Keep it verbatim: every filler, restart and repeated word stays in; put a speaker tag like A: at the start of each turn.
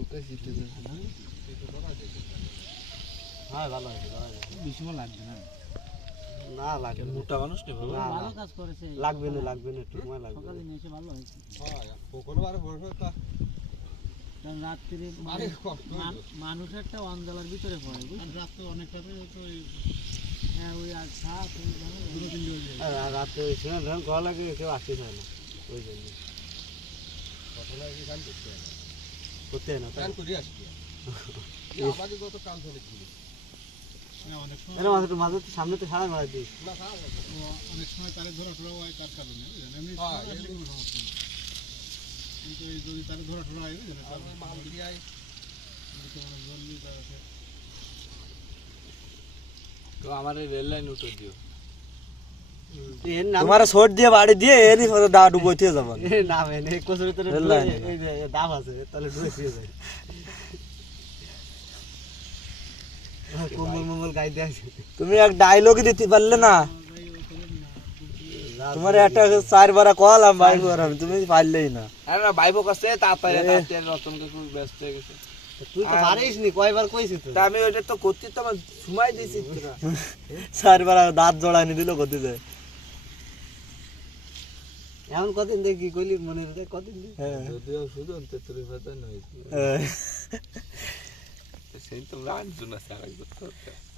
A: হ্যাঁ ভালো আছে বেশি লাগবে না না লাগবে মোটা মানুষ নেই ভালো কাজ করেছে লাগবে না লাগবে না একটু সময় লাগবে সকালে নিয়ে এসে ভালো হয়েছে হ্যাঁ শুক্রবারে বসে তা রাত্রি মানুষ একটা অঞ্জলার ভিতরে পড়ে রাত তো অনেক রাতে তো হ্যাঁ ওই আর সাত রাতে ওই সময় ধরুন গলা লাগে কেউ আসতে চায় না ওই জন্য কথা লাগে গান করতে হয় না করতে হয় না গান করি আসছি আমাকে কত কাল ধরে ছিল মাঝে তো সামনে তো সারা মারা দিই অনেক সময় তারে ধরা টোরা হয় তার কারণে কিন্তু এই যদি তারে ধরা টোরা হয় তো আমার রেল লাইন উঠে দিও তোমার শর্ট দিয়ে বাড়ি দিয়ে এরই দা ডুবইতে যাবেন না মেন এই কোচের ভিতরে এই দাম আছে তাহলে ডুবে যায় কোমল মোমল গাই দিয়ে তুমি এক ডায়লগই দিতে পারলে না তোমার একটা চারবার কল আমি বাইক করাম তুমি পারলেই না আরে না বাইবো কাছে তাড়াতাড়ি তাড়াতাড়ি রতনকে খুব ব্যস্ত হয়ে গেছে তুই তো পারিস নি কয়বার কইছিস তুই আমি ওইটা তো করতে তো আমি সময় দিছি তোরা চারবার দাঁত জড়ানি দিল করতে যায় এমন কতদিন দেখি কইলি মনে রে কতদিন হ্যাঁ যদিও শুধু তেত্রিশ হাজার নয় সেই তো রান জুনা সারা করতে